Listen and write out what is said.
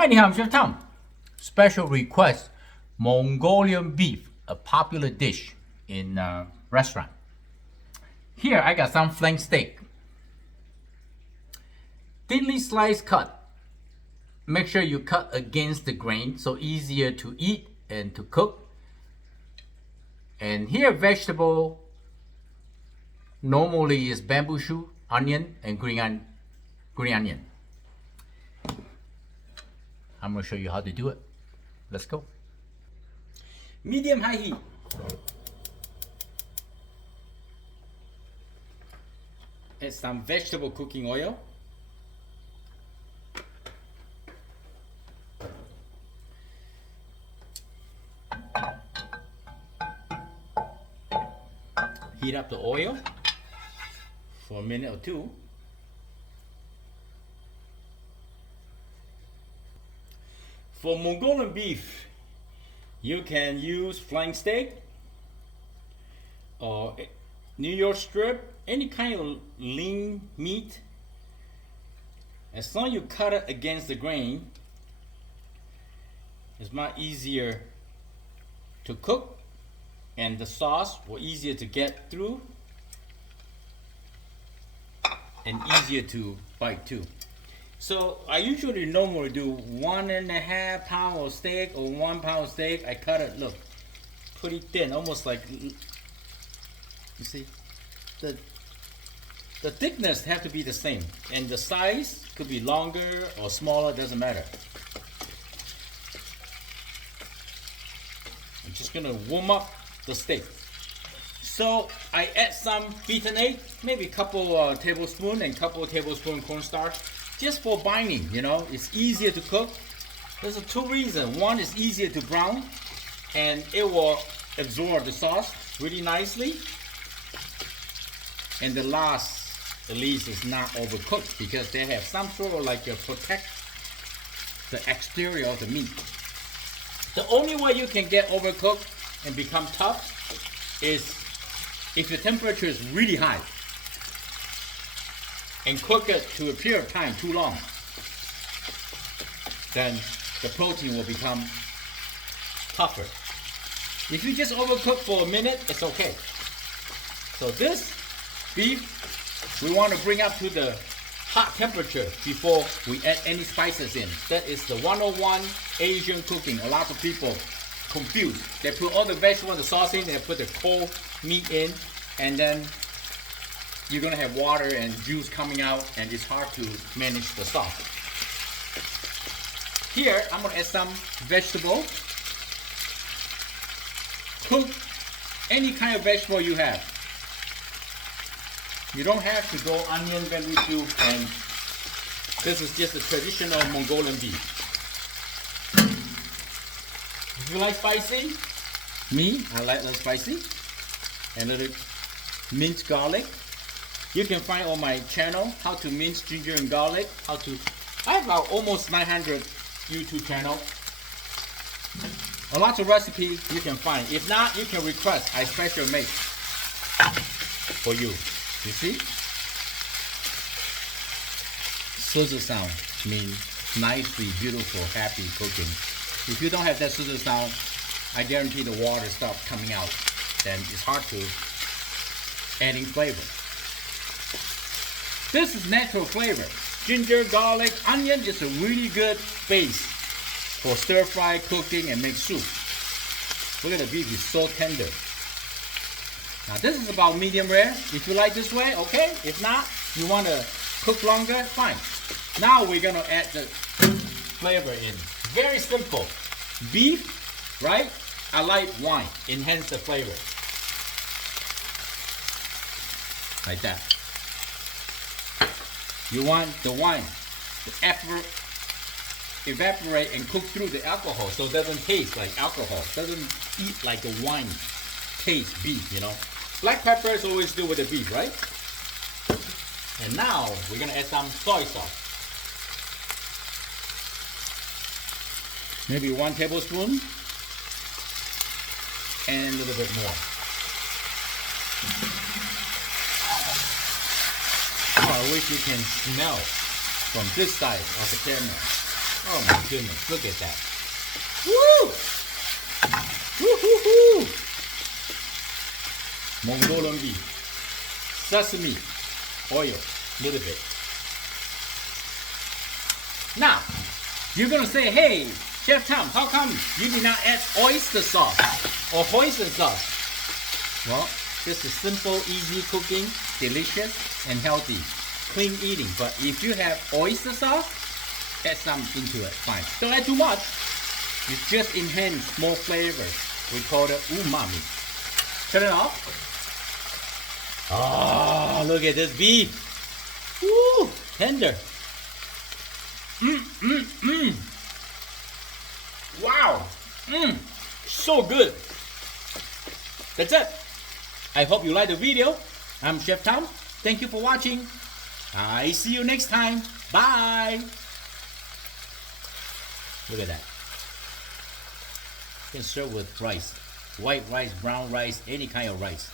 Hi, 你好, I'm Chef Tom. Special request, Mongolian beef, a popular dish in restaurant. Here, I got some flank steak. Thinly sliced cut. Make sure you cut against the grain so easier to eat and to cook. And here, vegetable normally is bamboo shoot, onion, and green onion. I'm going to show you how to do it. Let's go. Medium high heat. Add some vegetable cooking oil. Heat up the oil for a minute or two. For Mongolian beef, you can use flank steak or New York strip, any kind of lean meat. As long as you cut it against the grain, it's much easier to cook and the sauce will easier to get through and easier to bite too. So I usually normally do 1.5 pound of steak or 1 pound of steak. I cut it, look, pretty thin, almost like, you see, the thickness have to be the same, and the size could be longer or smaller, doesn't matter. I'm just gonna warm up the steak. So I add some beaten egg, maybe a couple tablespoons and couple of tablespoons cornstarch, just for binding, you know, it's easier to cook. There's two reasons. One is easier to brown, and it will absorb the sauce really nicely. And the last, at least, is not overcooked because they have some sort of like protect the exterior of the meat. The only way you can get overcooked and become tough is if the temperature is really high and cook it to a period of time too long, then the protein will become tougher. If you just overcook for a minute, it's okay. So this beef, we want to bring up to the hot temperature before we add any spices in. That is the 101 Asian cooking. A lot of people confused. They put all the vegetables, the sauce in, they put the cold meat in, and then you're gonna have water and juice coming out, and it's hard to manage the sauce. Here, I'm gonna add some vegetable. Cook any kind of vegetable you have. You don't have to go onion, bamboo shoot, and this is just a traditional Mongolian beef. If you like spicy, me, I like a little spicy, and a little minced garlic. You can find on my channel how to mince ginger and garlic, I have about almost 900 YouTube channel. A lot of recipes you can find. If not, you can request, I special make for you. You see? Sizzle sound means nicely, beautiful, happy cooking. If you don't have that sizzle sound, I guarantee the water starts coming out. Then it's hard to adding flavor. This is natural flavor. Ginger, garlic, onion is a really good base for stir fry, cooking, and make soup. Look at the beef, it's so tender. Now this is about medium rare. If you like this way, okay. If not, you want to cook longer, fine. Now we're gonna add the flavor in. Very simple. Beef, right? I like wine, enhance the flavor. Like that. You want the wine to evaporate and cook through the alcohol so it doesn't taste like alcohol. It doesn't eat like a wine taste beef, you know. Black pepper is always do with the beef, right? And now we're gonna add some soy sauce. Maybe 1 tablespoon and a little bit more. Oh, I wish you can smell from this side of the camera. Oh my goodness, look at that. Woo! Woo-hoo-hoo! Mongolian beef. Sesame oil, little bit. Now, you're gonna say, hey, Chef Tom, how come you did not add oyster sauce or hoisin sauce? Well, this is simple, easy cooking, delicious, and healthy. Clean eating. But if you have oyster sauce, add some into it, fine. Don't add too much. You just enhance more flavors. We call it umami. Turn it off. Oh, look at this beef. Woo, tender. Wow. So good. That's it. I hope you like the video. I'm Chef Tom. Thank you for watching. I see you next time. Bye. Look at that. You can serve with rice. White rice, brown rice, any kind of rice.